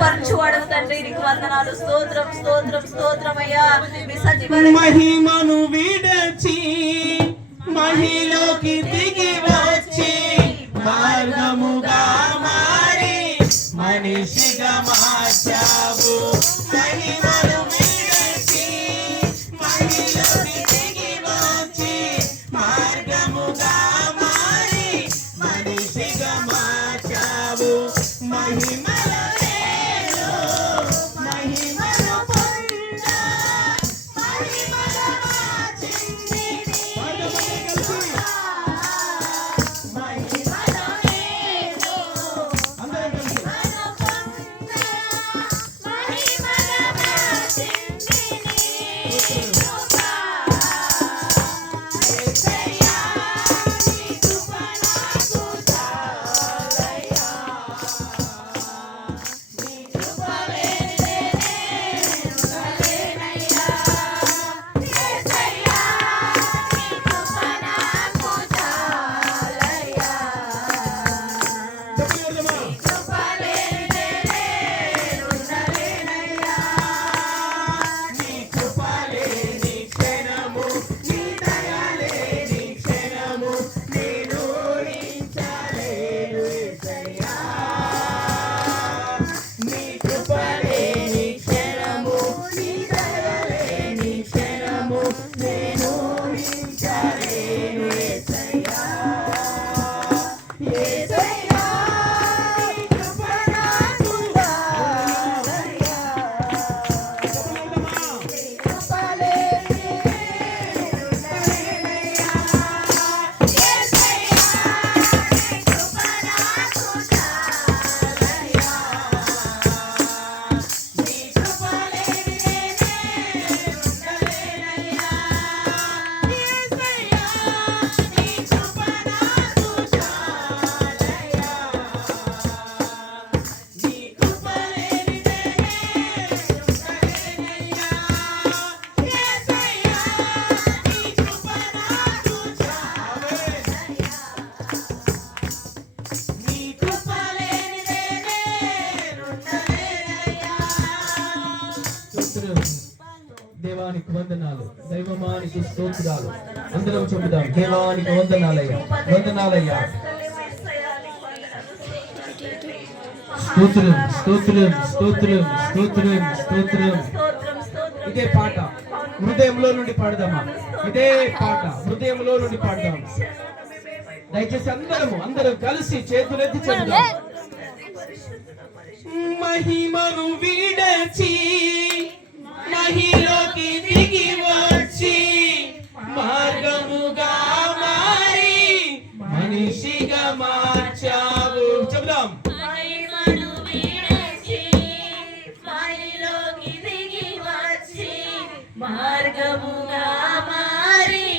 బలపరచువాడు తండ్రి, నీకు వందనాలు. స్తోత్రం స్తోత్రం స్తోత్రం అయ్యా. మీ సజీవ మహిమను విడచి మహిలోకి దిగి వచ్చి మార్గముగా మారి మనిషిగా మార్చావు. మహిమను విడచి మహిలోకి దిగి వచ్చి మార్గముగా మారి మనిషిగా మార్చావు. మహిమల వేలు మహిమను పొంద మహిమల వాచింది దేవానికి వందనాలు, దైవమానికి స్తోత్రాలు. అందరం చెబుదాం, దేవానికి వందనాలయ్యా, వందనాలయ్యా. స్తోత్రం స్తోత్రం స్తోత్రం స్తోత్రం స్తోత్రం. ఇదే పాట హృదయంలో నుండి పాడదామా? ఇదే పాట హృదయంలో నుండి పాడదాం. దయచేసి అందరం కలిసి చేతులెత్తి చెబుదాం. మహిమను విడచి మహిలోకి దిగి వచ్చి మార్గముగా మారి మనిషిగా మార్చావు. చెబుదాం. మహిమను విడచి మహిలోకి దిగి వచ్చి మార్గముగా మారి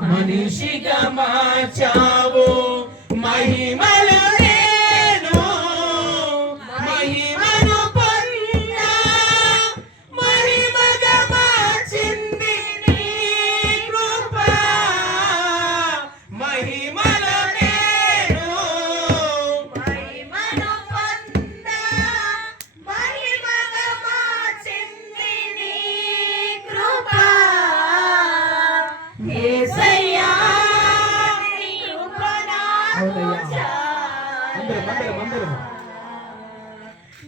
మనిషిగా మార్చావు. మహిమల నేను మహిమను పొందా మహిమగా మార్చింది నీ కృప. మహిమల నేను మహిమను పొందా మహిమగా మార్చింది నీ కృప. యేసయ్యా నీ కృప నాకు అందరం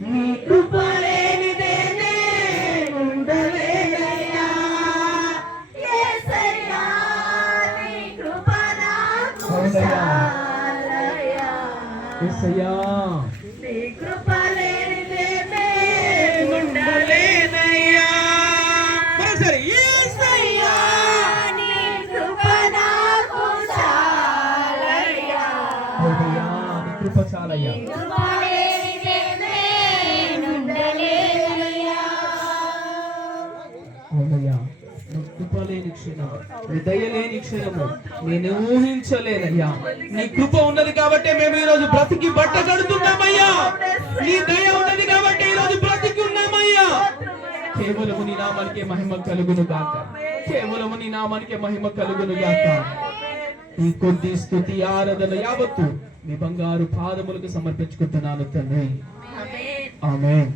నీ కృప లేనిదే నేనుండలేనయ్యా. యేసయ్యా నీ కృప నాకు చాలయ్యా. యేసయ్యా నీ కృప లేనిదే నేనుండలేనయ్యా. మరోసారి యేసయ్యా నీ కృప నాకు చాలయ్యా. యేసయ్యా నీ కృప చాలయ్యా. కృప లేనిదే నేనుండలేనయ్యా. అవునయ్యా, నీ కృప లేని క్షణం, నీ దయ లేని క్షణము నేను ఊహించలేనయ్యా. నీ కృప ఉన్నది కాబట్టి మేము ఈ రోజు బ్రతికి బట్ట కడుతున్నామయ్యా. నీ దయ ఉన్నది కాబట్టి ఈ రోజు బ్రతికి ఉన్నామయ్యా. కేవలము నీ నామానికే మహిమ కలుగును గాక. కేవలము నీ నామానికే మహిమ కలుగును గాక. ఈ కొద్ది స్తుతి ఆరాధన యావత్తు మీ బంగారు పాదములకు సమర్పించుకుంటున్నాను తండ్రి. ఆమేన్. ఆమేన్.